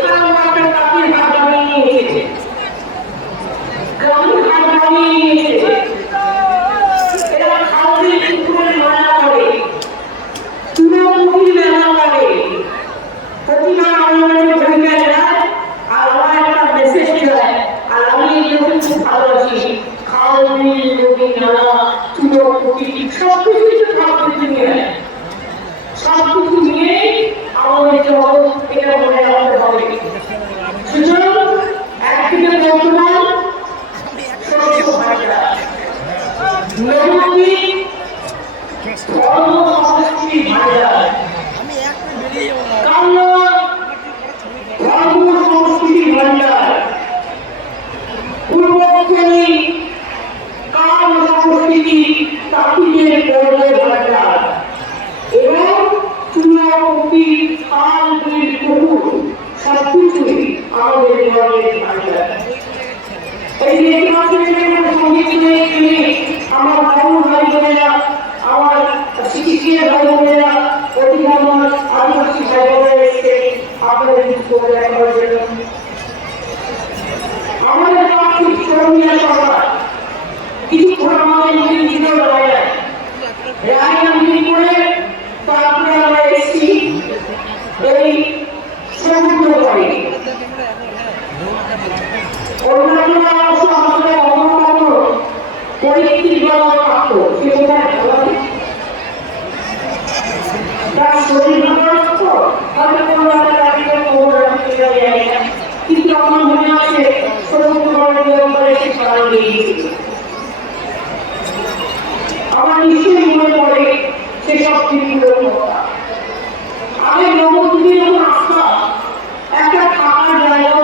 Thank you. একদিকে বর্তমান আমাদের জীবনের ভাগীদার এই একমাত্র সঙ্গীত নিয়ে আমার বাবুর ভাই বোনেরা আমার চিকিৎসীয় ভাই বোনেরা অতি আমার আদিবাসী ভাই বোনেরা আপনাদের করে দেখার জন্য কিন্তু আমার মনে আছে আমার নিশ্চয়ই মনে পড়ে সেসব দিনগুলোর কথা আগে নবদ্বীপের উপর আস্থা একটা থাকার জায়গা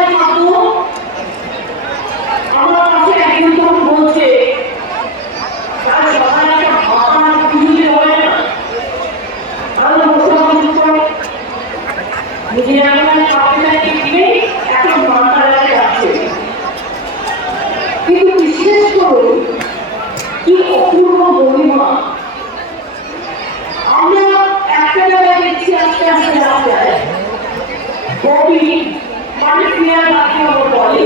কবি মানুষ নেওয়ার মাধ্যমে বলে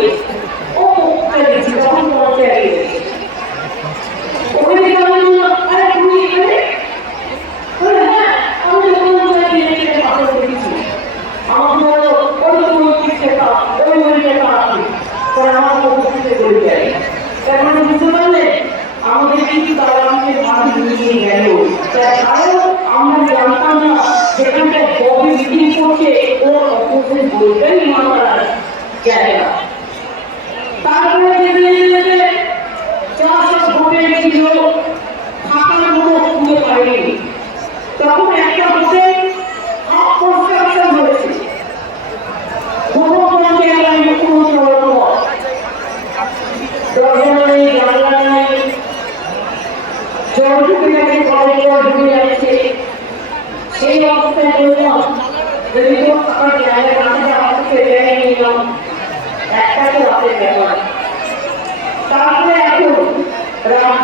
আমরা জানতাম না যেখানে ববি বিক্রি করছে ওর জায়গা তারপরে যেতে যেতে যা থাকার কোনো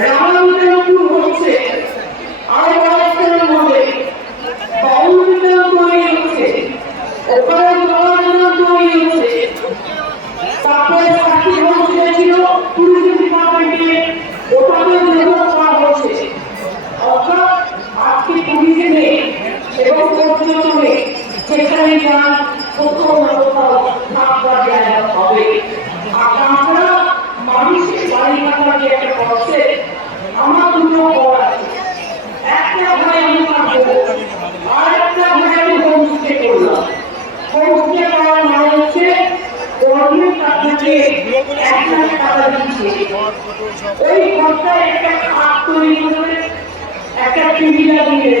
রামান্তরপুর হচ্ছে আরও বড় মধ্যে বাউন্নতর তৈরি হচ্ছে, ওখানে জলাজল তৈরি হচ্ছে। তারপরে সাক্ষী হচ্ছে ছিল টুরিজম ডিপার্টমেন্টে, ওটাকে ডেভেলপ করা হচ্ছে। অর্থাৎ আজকে টুরিজমে এবং পর্যটনে যেখানে যান না কোথাও থাকবার হবে। একটা প্রসেস আমার দুটো আছে। একটা ঘরে আমি আর একটা ঘরে আমি হোমস্টে করলাম। হোমস্টে করার মানে ওই ঘরটা একটা খাট তৈরি করবে একটা টিভি লাগিয়ে